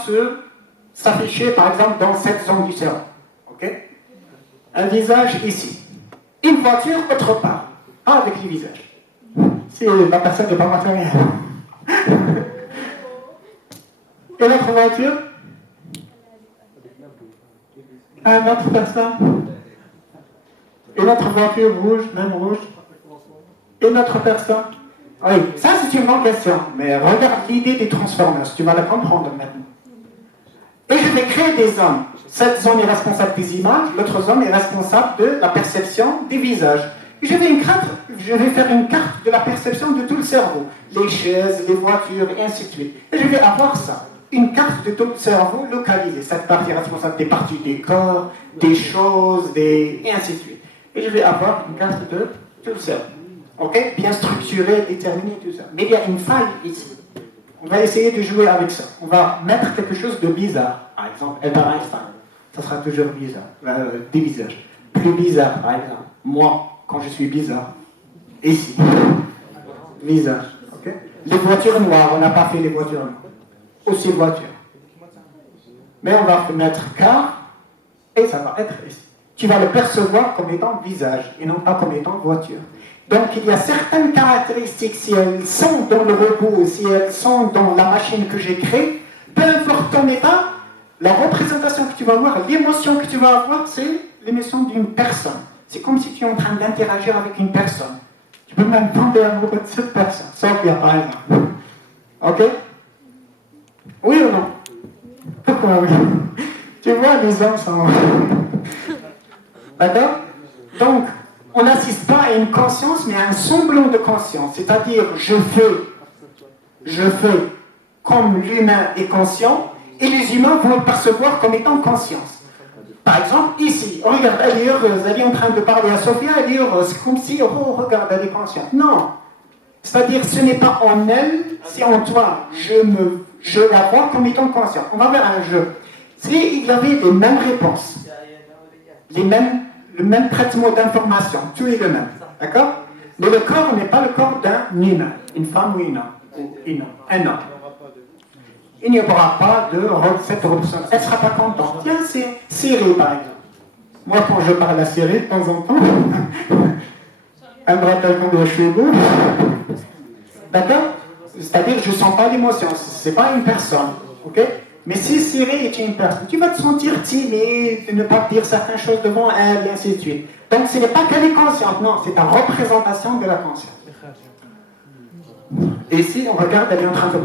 s'afficher par exemple dans cette zone du cerveau. Okay? Un visage ici. Une voiture autre part. Pas avec les visages. Si la personne n'est pas matérielle. Et notre voiture? Un autre personne? Et notre voiture rouge, même rouge? Et notre personne? Oui, ça c'est une bonne question. Mais regarde l'idée des Transformers, tu vas la comprendre maintenant. Et je vais créer des zones. Cette zone est responsable des images, l'autre zone est responsable de la perception des visages. Et je vais faire une carte de la perception de tout le cerveau. Les chaises, les voitures, et ainsi de suite. Et je vais avoir ça. Une carte de tout le cerveau localisée. Cette partie est responsable des parties du corps, des choses, et ainsi de suite. Et je vais avoir une carte de tout le cerveau. Ok? Bien structurée, déterminée, tout ça. Mais il y a une faille ici. On va essayer de jouer avec ça. On va mettre quelque chose de bizarre. Par exemple, Albert Einstein. Ça sera toujours bizarre. Des visages. Plus bizarre, par exemple. Moi, quand je suis bizarre. Ici. Visage. Ok? Les voitures noires. On n'a pas fait les voitures noires. Aussi voiture. Mais on va mettre car et ça va être ici. Tu vas le percevoir comme étant visage et non pas comme étant voiture. Donc il y a certaines caractéristiques, si elles sont dans le robot, si elles sont dans la machine que j'ai créée, peu importe ton état, la représentation que tu vas avoir, l'émotion que tu vas avoir, c'est l'émotion d'une personne. C'est comme si tu es en train d'interagir avec une personne. Tu peux même tomber amoureux de cette personne, sauf qu'il y a par exemple. Ok? Oui ou non? Pourquoi oui? Tu vois, les hommes sont... D'accord? Donc, on n'assiste pas à une conscience, mais à un semblant de conscience. C'est-à-dire, je fais comme l'humain est conscient, et les humains vont le percevoir comme étant conscience. Par exemple, ici, regarde, elle est heureuse, elle est en train de parler à Sophia, elle est heureuse. C'est comme si, oh, regarde, elle est consciente. Non. C'est-à-dire, ce n'est pas en elle, c'est en toi. Je la vois comme étant consciente. On va faire un jeu. S'il y avait les mêmes réponses, le même traitement d'information, tout est le même, d'accord? Mais le corps n'est pas le corps d'un humain, une femme ou un homme. Il n'y aura pas de cette représentation. Elle ne sera pas contente. Tiens, c'est Siri, par exemple. Moi, quand je parle à Siri, de temps en temps, elle me rappelle combien je suis beau. D'accord? C'est-à-dire, je ne sens pas l'émotion. Ce n'est pas une personne. Ok? Mais si Siri est une personne, tu vas te sentir timide, de ne pas dire certaines choses devant elle, et ainsi de suite. Donc, ce n'est pas qu'elle est consciente, non, c'est ta représentation de la conscience. Et ici, on regarde, elle est en train de...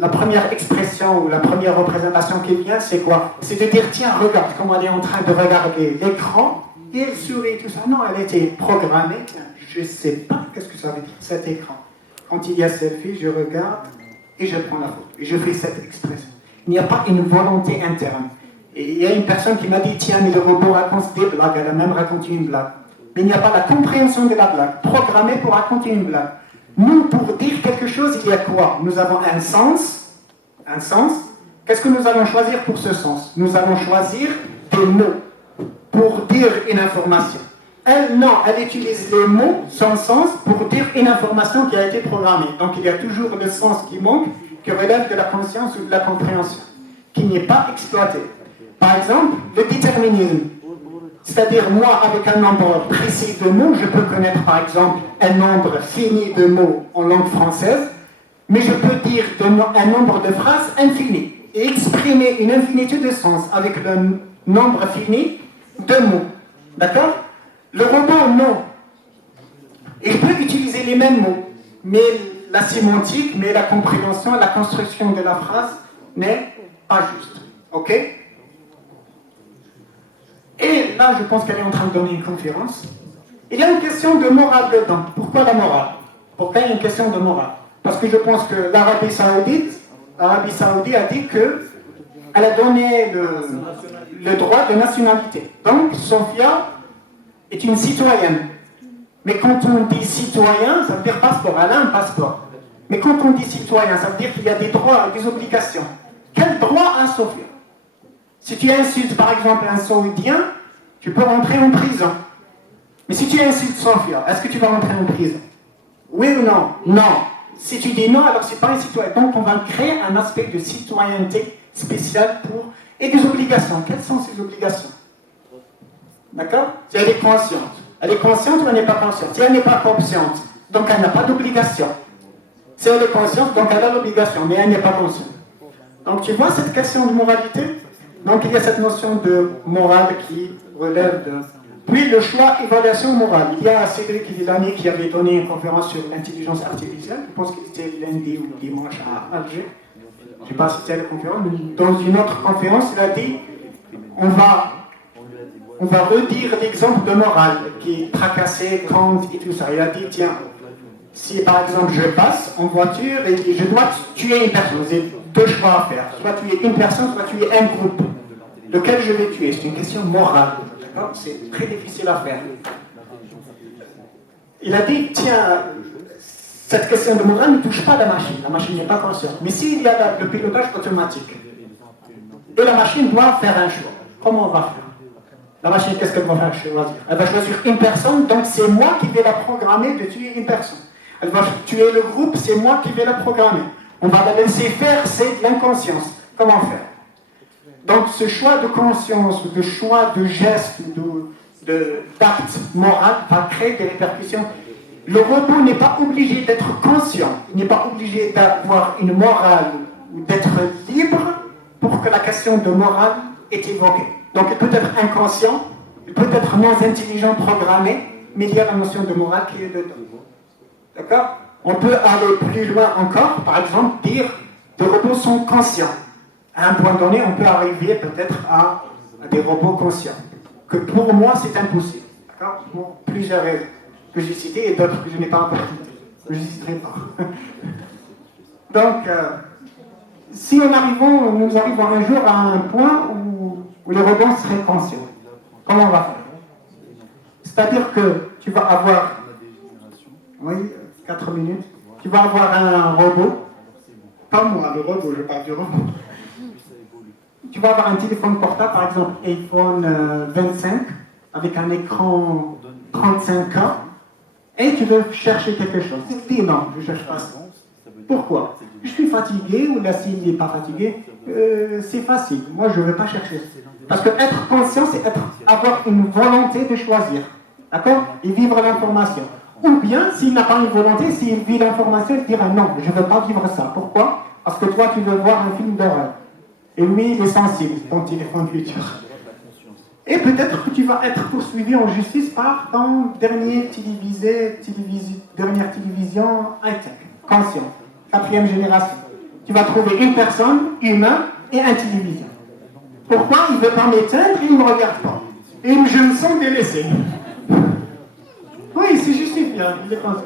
La première expression ou la première représentation qui vient, c'est quoi? C'est de dire, tiens, regarde comment elle est en train de regarder l'écran, et elle sourit, tout ça. Non, elle était programmée. Tiens, je ne sais pas qu'est-ce que ça veut dire, cet écran. Quand il y a selfie, je regarde et je prends la photo. Et je fais cette expression. Il n'y a pas une volonté interne. Et il y a une personne qui m'a dit, tiens, mais le robot raconte des blagues, elle a même raconté une blague. Mais il n'y a pas la compréhension de la blague, programmée pour raconter une blague. Nous, pour dire quelque chose, il y a quoi? Nous avons un sens. Un sens. Qu'est-ce que nous allons choisir pour ce sens? Nous allons choisir des mots pour dire une information. Elle, non, elle utilise les mots, son sens, pour dire une information qui a été programmée. Donc il y a toujours le sens qui manque, qui relève de la conscience ou de la compréhension, qui n'est pas exploité. Par exemple, le déterminisme. C'est-à-dire, moi, avec un nombre précis de mots, je peux connaître, par exemple, un nombre fini de mots en langue française, mais je peux dire un nombre de phrases infini et exprimer une infinité de sens avec le nombre fini de mots. D'accord? Le robot, non. Et je peux utiliser les mêmes mots, mais la sémantique, mais la compréhension, la construction de la phrase n'est pas juste. Ok? Et là, je pense qu'elle est en train de donner une conférence. Il y a une question de morale dedans. Pourquoi la morale? Pourquoi il y a une question de morale? Parce que je pense que l'Arabie Saoudite a dit qu'elle a donné le droit de nationalité. Donc, Sophia est une citoyenne. Mais quand on dit citoyen, ça veut dire passeport. Elle a un passeport. Mais quand on dit citoyen, ça veut dire qu'il y a des droits et des obligations. Quel droit a Sophia? Si tu insultes par exemple un Saoudien, tu peux rentrer en prison. Mais si tu insultes Sophia, est-ce que tu vas rentrer en prison? Oui ou non? Non. Si tu dis non, alors c'est pas un citoyen. Donc on va créer un aspect de citoyenneté spécial pour... Et des obligations. Quelles sont ces obligations? D'accord? Si elle est consciente. Elle est consciente ou elle n'est pas consciente? Si elle n'est pas consciente, donc elle n'a pas d'obligation. Si elle est consciente, donc elle a l'obligation, mais elle n'est pas consciente. Donc tu vois cette question de moralité? Donc il y a cette notion de morale qui relève de... Puis le choix, évaluation morale. Il y a Cédric Villani qui avait donné une conférence sur l'intelligence artificielle. Je pense qu'il était lundi ou dimanche à Alger. Je ne sais pas si c'était la conférence, mais dans une autre conférence, il a dit on va redire l'exemple de morale qui tracassait Kant et tout ça. Il a dit tiens, si par exemple je passe en voiture et je dois tuer une personne, j'ai deux choix à faire. Soit tuer une personne, soit tuer un groupe. Lequel je vais tuer? C'est une question morale. C'est très difficile à faire. Il a dit, tiens, cette question de morale ne touche pas la machine n'est pas consciente. Mais s'il y a le pilotage automatique, et la machine doit faire un choix, comment on va faire? La machine, qu'est-ce qu'elle va faire choisir? Elle va choisir une personne, donc c'est moi qui vais la programmer de tuer une personne. Elle va tuer le groupe, c'est moi qui vais la programmer. On va la laisser faire, c'est de l'inconscience. Comment faire? Donc ce choix de conscience, de choix de geste, d'acte moral va créer des répercussions. Le robot n'est pas obligé d'être conscient, il n'est pas obligé d'avoir une morale ou d'être libre pour que la question de morale est évoquée. Donc il peut être inconscient, il peut être non intelligent, programmé, mais il y a la notion de morale qui est dedans. D'accord? On peut aller plus loin encore, par exemple, dire que les robots sont conscients. À un point donné, on peut arriver peut-être à des robots conscients. Que pour moi, c'est impossible. D'accord? Pour plusieurs raisons que j'ai citées et d'autres que je n'ai pas encore citées. Que je ne citerai pas. Donc, si nous arrivons un jour à un point où les robots seraient conscients, comment on va faire? C'est-à-dire que tu vas avoir... Oui, 4 minutes. Tu vas avoir un robot. Pas moi, le robot, je parle du robot. Tu vas avoir un téléphone portable, par exemple iPhone 25, avec un écran 35K, et tu veux chercher quelque chose. Tu dis non, je ne cherche pas ça. Pourquoi? Je suis fatigué, ou là s'il n'est pas fatigué, c'est facile. Moi, je ne veux pas chercher. Parce que être conscient, c'est avoir une volonté de choisir. D'accord? Et vivre l'information. Ou bien, s'il n'a pas une volonté, s'il vit l'information, il dira non, je ne veux pas vivre ça. Pourquoi? Parce que toi, tu veux voir un film d'horreur. Et lui, il est sensible, ton téléphone futur. Et peut-être que tu vas être poursuivi en justice par ton dernière télévision high-tech, conscient, 4e génération. Tu vas trouver une personne, humain, et un télévision. Pourquoi? Il ne veut pas m'éteindre, il ne me regarde pas. Et je me sens délaissé. Oui, c'est justifié, il est conscient.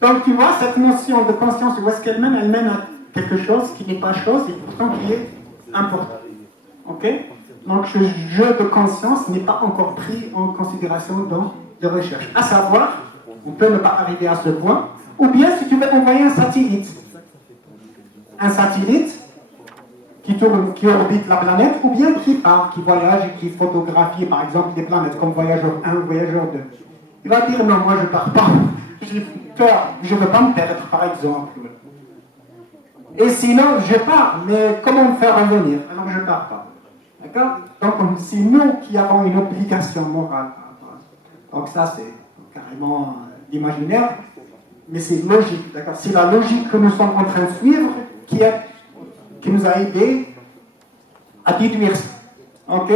Donc tu vois, cette notion de conscience, où est-ce qu'elle mène? Elle mène à quelque chose qui n'est pas chose et pourtant qui est important. Ok? Donc ce jeu de conscience n'est pas encore pris en considération dans les recherches. À savoir, on peut ne pas arriver à ce point, ou bien si tu veux envoyer un satellite qui orbite la planète, ou bien qui part, qui voyage et qui photographie par exemple des planètes comme voyageur 1 ou voyageur 2. Il va dire non, moi je ne pars pas, j'ai peur, je ne veux pas me perdre par exemple. Et sinon, je pars, mais comment me faire revenir? Alors je ne pars pas. D'accord? Donc c'est nous qui avons une obligation morale. Donc ça c'est carrément l'imaginaire, mais c'est logique. D'accord? C'est la logique que nous sommes en train de suivre qui nous a aidés à déduire ça. Ok?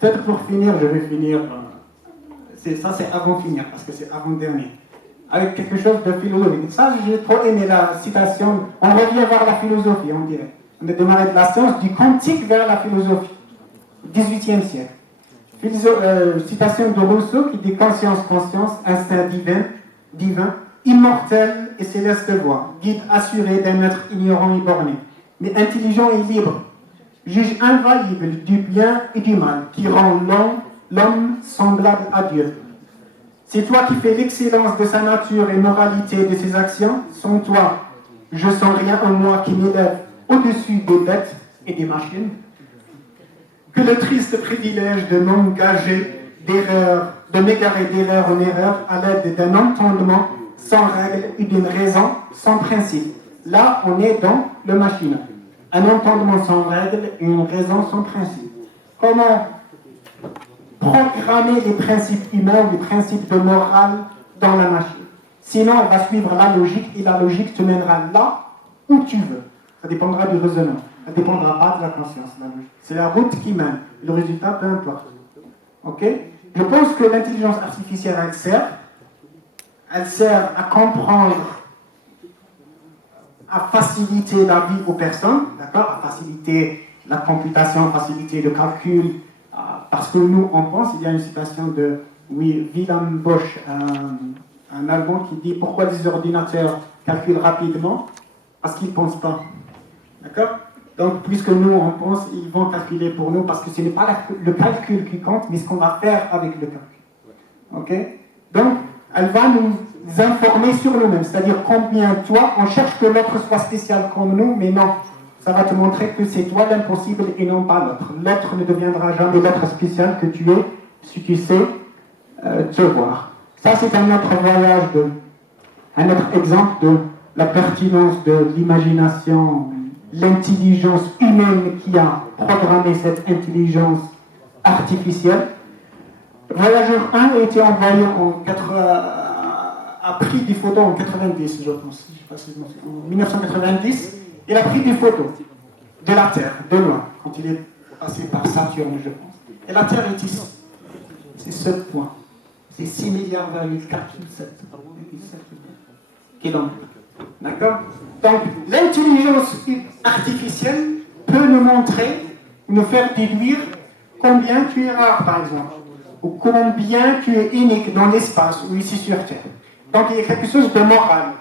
Peut-être pour finir, je vais finir. Ça c'est avant finir, parce que c'est avant-dernier. Avec quelque chose de philosophique. Ça, j'ai trop aimé la citation. On revient vers la philosophie, on dirait. On a démarré de la science, du quantique vers la philosophie. 18e siècle. Citation de Rousseau qui dit conscience, instinct divin, immortel et céleste voix, guide assuré d'un être ignorant et borné, mais intelligent et libre, juge infaillible du bien et du mal, qui rend l'homme semblable à Dieu. C'est toi qui fais l'excellence de sa nature et moralité de ses actions. Sans toi, je sens rien en moi qui m'élève au-dessus des bêtes et des machines. Que le triste privilège de m'engager d'erreur, de m'égarer d'erreur en erreur à l'aide d'un entendement sans règle et d'une raison sans principe. Là, on est dans le machinal. Un entendement sans règle et une raison sans principe. Comment programmer les principes humains ou les principes de morale dans la machine? Sinon, on va suivre la logique et la logique te mènera là où tu veux. Ça dépendra du raisonnement. Ça ne dépendra pas de la conscience, la logique. C'est la route qui mène. Le résultat, peu importe. Ok? Je pense que l'intelligence artificielle, elle sert à comprendre, à faciliter la vie aux personnes, d'accord? À faciliter la computation, à faciliter le calcul, parce que nous, on pense, il y a une citation de Wilhelm Bosch, un Allemand qui dit pourquoi les ordinateurs calculent rapidement? Parce qu'ils ne pensent pas. D'accord? Donc, puisque nous, on pense, ils vont calculer pour nous, parce que ce n'est pas le calcul qui compte, mais ce qu'on va faire avec le calcul. Ok? Donc, elle va nous informer sur nous-mêmes, c'est-à-dire combien toi, on cherche que l'autre soit spécial comme nous, mais non. Ça va te montrer que c'est toi l'impossible et non pas l'autre. L'autre ne deviendra jamais l'être spécial que tu es, si tu sais te voir. Ça, c'est un autre voyage, un autre exemple de la pertinence de l'imagination, l'intelligence humaine qui a programmé cette intelligence artificielle. Voyageur 1 a été envoyé a pris des photos en 90, je pense. En 1990, il a pris des photos de la Terre, de loin, quand il est passé par Saturne, je pense. Et la Terre est ici. C'est 7 points. C'est 6 milliards, 4,7 kilomètres. D'accord? Donc, l'intelligence artificielle peut nous montrer, nous faire déduire combien tu es rare, par exemple, ou combien tu es unique dans l'espace ou ici sur Terre. Donc, il y a quelque chose de moral.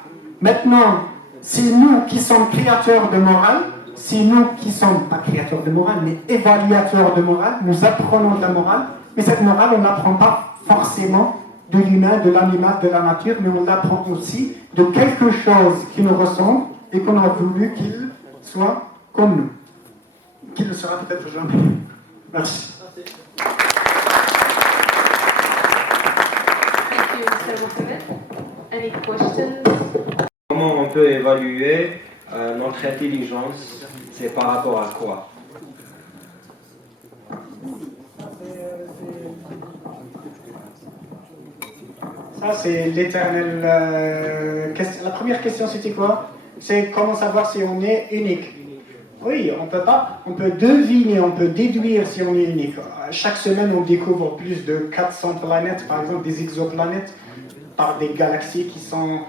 Maintenant, c'est nous qui sommes créateurs de morale, c'est nous qui sommes, pas créateurs de morale, mais évaluateurs de morale, nous apprenons de la morale, mais cette morale, on n'apprend pas forcément de l'humain, de l'animal, de la nature, mais on l'apprend aussi de quelque chose qui nous ressemble et qu'on a voulu qu'il soit comme nous. Qu'il ne sera peut-être jamais. Merci. Thank you, Mr. Mohamed. Any questions? Comment on peut évaluer notre intelligence? C'est par rapport à quoi? Ça, c'est l'éternelle question. La première question, c'était quoi? C'est comment savoir si on est unique. Oui, on peut deviner, on peut déduire si on est unique. Chaque semaine, on découvre plus de 400 planètes, par exemple des exoplanètes, par des galaxies qui sont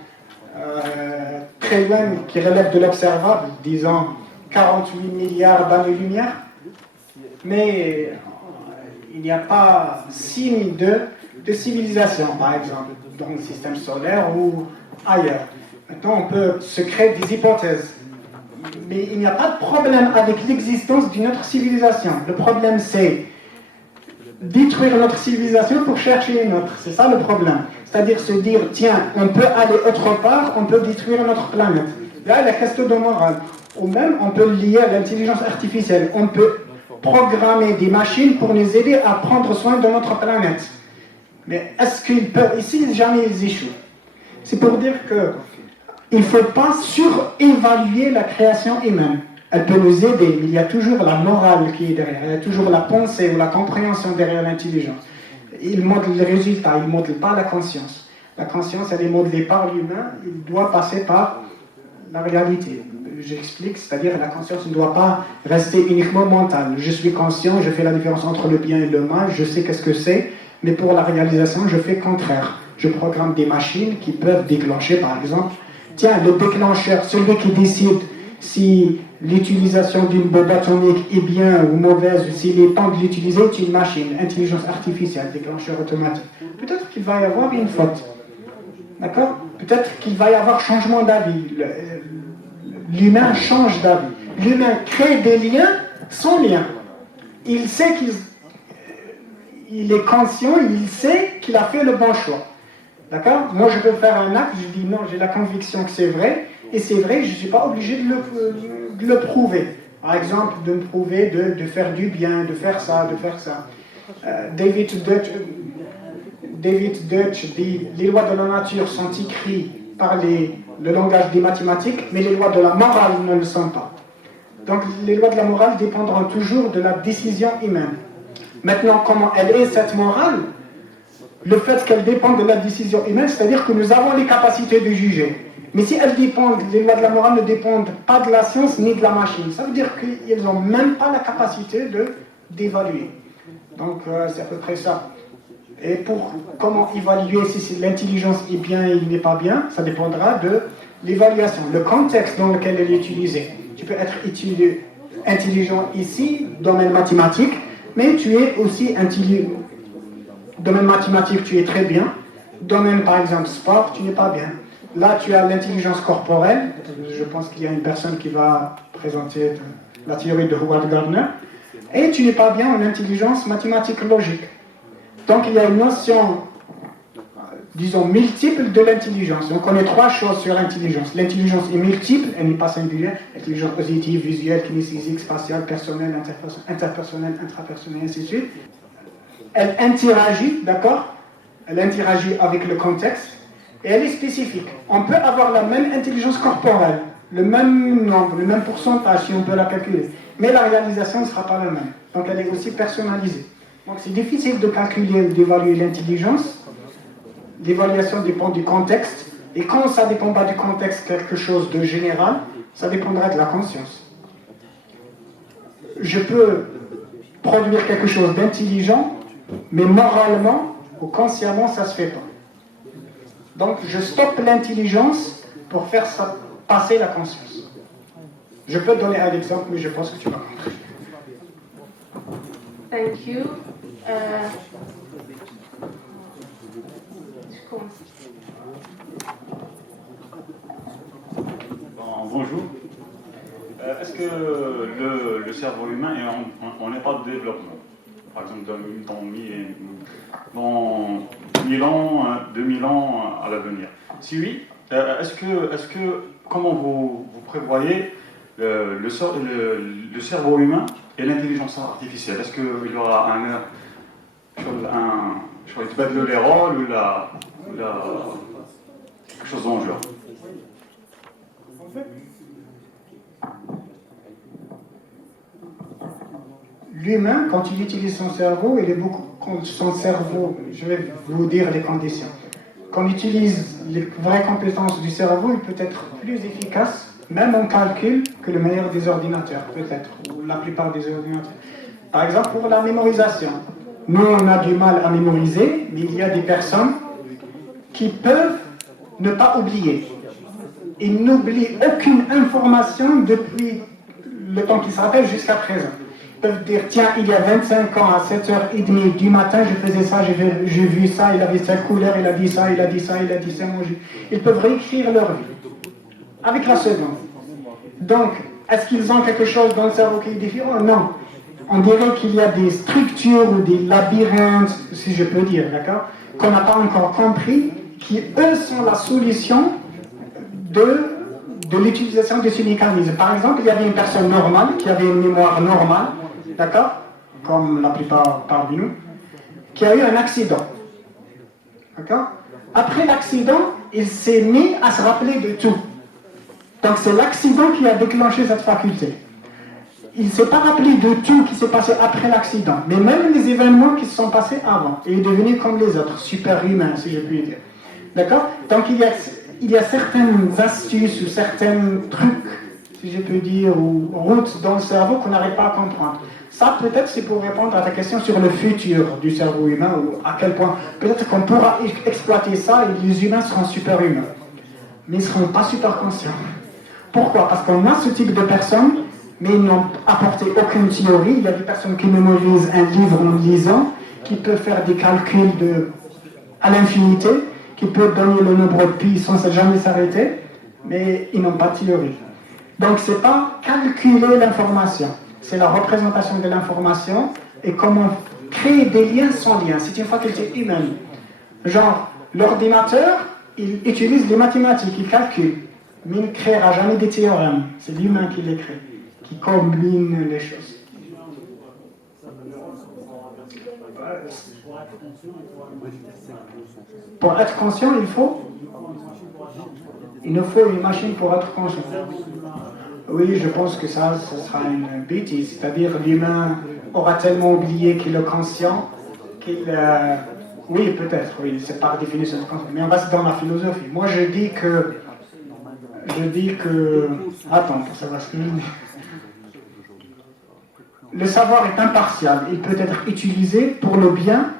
très loin, qui relèvent de l'observable, disons 48 milliards d'années-lumière. Mais il n'y a pas signe de civilisation, par exemple, dans le système solaire ou ailleurs. Maintenant, on peut se créer des hypothèses. Mais il n'y a pas de problème avec l'existence d'une autre civilisation. Le problème, c'est détruire notre civilisation pour chercher une autre. C'est ça le problème. C'est-à-dire se dire, tiens, on peut aller autre part, on peut détruire notre planète. Là, la question de morale. Ou même, on peut le lier à l'intelligence artificielle. On peut programmer des machines pour nous aider à prendre soin de notre planète. Mais est-ce qu'ils peuvent, et si jamais ils échouent? C'est pour dire que il ne faut pas surévaluer la création humaine. Elle peut nous aider, mais il y a toujours la morale qui est derrière, il y a toujours la pensée ou la compréhension derrière l'intelligence. Il modèle le résultat, il ne modèle pas la conscience. La conscience, elle est modelée par l'humain, il doit passer par la réalité. J'explique, c'est-à-dire la conscience ne doit pas rester uniquement mentale. Je suis conscient, je fais la différence entre le bien et le mal, je sais qu'est-ce que c'est, mais pour la réalisation, je fais le contraire. Je programme des machines qui peuvent déclencher, par exemple, tiens, le déclencheur, celui qui décide si l'utilisation d'une bombe atomique est bien ou mauvaise, ou s'il est temps de l'utiliser, c'est une machine, intelligence artificielle, déclencheur automatique. Peut-être qu'il va y avoir une faute. D'accord? Peut-être qu'il va y avoir changement d'avis. L'humain change d'avis. L'humain crée des liens sans lien. Il sait qu'il est conscient, il sait qu'il a fait le bon choix. D'accord? Moi, je peux faire un acte, je dis non, j'ai la conviction que c'est vrai, et c'est vrai, je ne suis pas obligé de le prouver. Par exemple, de me prouver de faire du bien, de faire ça, de faire ça. David Deutsch dit les lois de la nature sont écrites par le langage des mathématiques, mais les lois de la morale ne le sont pas. Donc, les lois de la morale dépendront toujours de la décision humaine. Maintenant, comment elle est cette morale? Le fait qu'elle dépend de la décision humaine, c'est-à-dire que nous avons les capacités de juger. Mais si elles dépendent, les lois de la morale ne dépendent pas de la science ni de la machine, ça veut dire qu'ils n'ont même pas la capacité d'évaluer. Donc c'est à peu près ça. Et pour comment évaluer si l'intelligence est bien et il n'est pas bien, ça dépendra de l'évaluation, le contexte dans lequel elle est utilisée. Tu peux être intelligent ici, domaine mathématique, mais tu es aussi intelligent. Domaine mathématique, tu es très bien. Domaine, par exemple, sport, tu n'es pas bien. Là, tu as l'intelligence corporelle. Je pense qu'il y a une personne qui va présenter la théorie de Howard Gardner. Et tu n'es pas bien en intelligence mathématique logique. Donc, il y a une notion, disons, multiple de l'intelligence. On connaît 3 choses sur l'intelligence. L'intelligence est multiple, elle n'est pas singulière. Intelligence positive, visuelle, kinesthésique, spatiale, personnelle, interpersonnelle, intrapersonnelle, ainsi de suite. Elle interagit, d'accord? Elle interagit avec le contexte et elle est spécifique. On peut avoir la même intelligence corporelle, le même nombre, le même pourcentage si on peut la calculer, mais la réalisation ne sera pas la même. Donc elle est aussi personnalisée. Donc c'est difficile de calculer ou d'évaluer l'intelligence. L'évaluation dépend du contexte. Et quand ça ne dépend pas du contexte, quelque chose de général, ça dépendra de la conscience. Je peux produire quelque chose d'intelligent, mais moralement ou consciemment, ça ne se fait pas. Donc je stoppe l'intelligence pour faire passer la conscience. Je peux te donner un exemple, mais je pense que tu vas comprendre. Thank you. Je commence. Bonjour. Est-ce que le cerveau humain est en état de développement? Par exemple, dans 1000 ans, 2000 ans à l'avenir. Si oui, comment vous prévoyez le cerveau humain et l'intelligence artificielle? Est-ce qu'il y aura les rôles ou quelque chose dans le genre? L'humain, quand il utilise son cerveau, son cerveau, je vais vous dire les conditions. Quand il utilise les vraies compétences du cerveau, il peut être plus efficace, même en calcul, que le meilleur des ordinateurs, peut-être, ou la plupart des ordinateurs. Par exemple, pour la mémorisation. Nous, on a du mal à mémoriser, mais il y a des personnes qui peuvent ne pas oublier. Ils n'oublient aucune information depuis le temps qu'ils se rappellent jusqu'à présent. Peuvent dire, tiens, il y a 25 ans, à 7h30 du matin, je faisais ça, j'ai vu ça, il avait cette couleur, il a dit ça, il a dit ça, il a dit ça, moi Ils peuvent réécrire leur vie, avec la seconde. Donc, est-ce qu'ils ont quelque chose dans le cerveau qui est différent? Non. On dirait qu'il y a des structures ou des labyrinthes, si je peux dire, d'accord, qu'on n'a pas encore compris, qui, eux, sont la solution de l'utilisation de ce mécanisme. Par exemple, il y avait une personne normale, qui avait une mémoire normale, d'accord, comme la plupart parmi nous, qui a eu un accident. D'accord? Après l'accident, il s'est mis à se rappeler de tout. Donc c'est l'accident qui a déclenché cette faculté. Il ne s'est pas rappelé de tout qui s'est passé après l'accident, mais même les événements qui se sont passés avant. Et il est devenu comme les autres, super-humain, si je puis dire. D'accord? Donc il y a certaines astuces ou certains trucs, si je peux dire, ou routes dans le cerveau qu'on n'arrive pas à comprendre. Ça, peut-être, c'est pour répondre à ta question sur le futur du cerveau humain, ou à quel point. Peut-être qu'on pourra exploiter ça et les humains seront super-humains. Mais ils ne seront pas super conscients. Pourquoi? Parce qu'on a ce type de personnes, mais ils n'ont apporté aucune théorie. Il y a des personnes qui mémorisent un livre en lisant, qui peuvent faire des calculs à l'infinité, qui peuvent donner le nombre de pi sans jamais s'arrêter, mais ils n'ont pas de théorie. Donc, ce n'est pas calculer l'information, c'est la représentation de l'information et comment créer des liens sans lien. C'est une faculté humaine. Genre, l'ordinateur, il utilise les mathématiques, il calcule, mais il ne créera jamais des théorèmes. C'est l'humain qui les crée, qui combine les choses. Pour être conscient, il nous faut une machine pour être conscient. Oui, je pense que ça sera une bêtise. C'est-à-dire l'humain aura tellement oublié qu'il est conscient qu'il... oui, peut-être, oui, c'est par définition conscient. Mais on reste dans la philosophie. Moi, je dis que je dis que... Attends, pour savoir ce que je dis. Le savoir est impartial. Il peut être utilisé pour le bien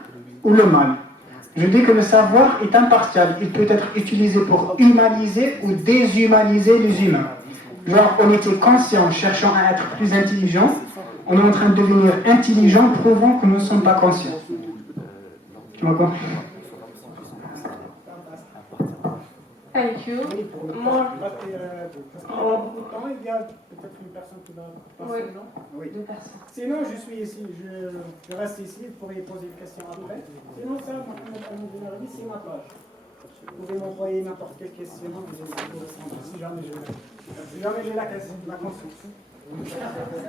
ou le mal. Je dis que le savoir est impartial. Il peut être utilisé pour humaniser ou déshumaniser les humains. Genre, on était conscient, cherchant à être plus intelligent. On est en train de devenir intelligent, prouvant que nous ne sommes pas conscients. Tu m'as compris? Thank you. More. Parce qu'on a beaucoup de temps, il y a peut-être une personne qui va passer, Oui. non? Oui. Deux personnes. Sinon, je suis ici, je reste ici, vous pourriez poser une question après. Sinon, ça, c'est ma page. Vous pouvez m'envoyer n'importe quelle question, si jamais j'ai la conscience.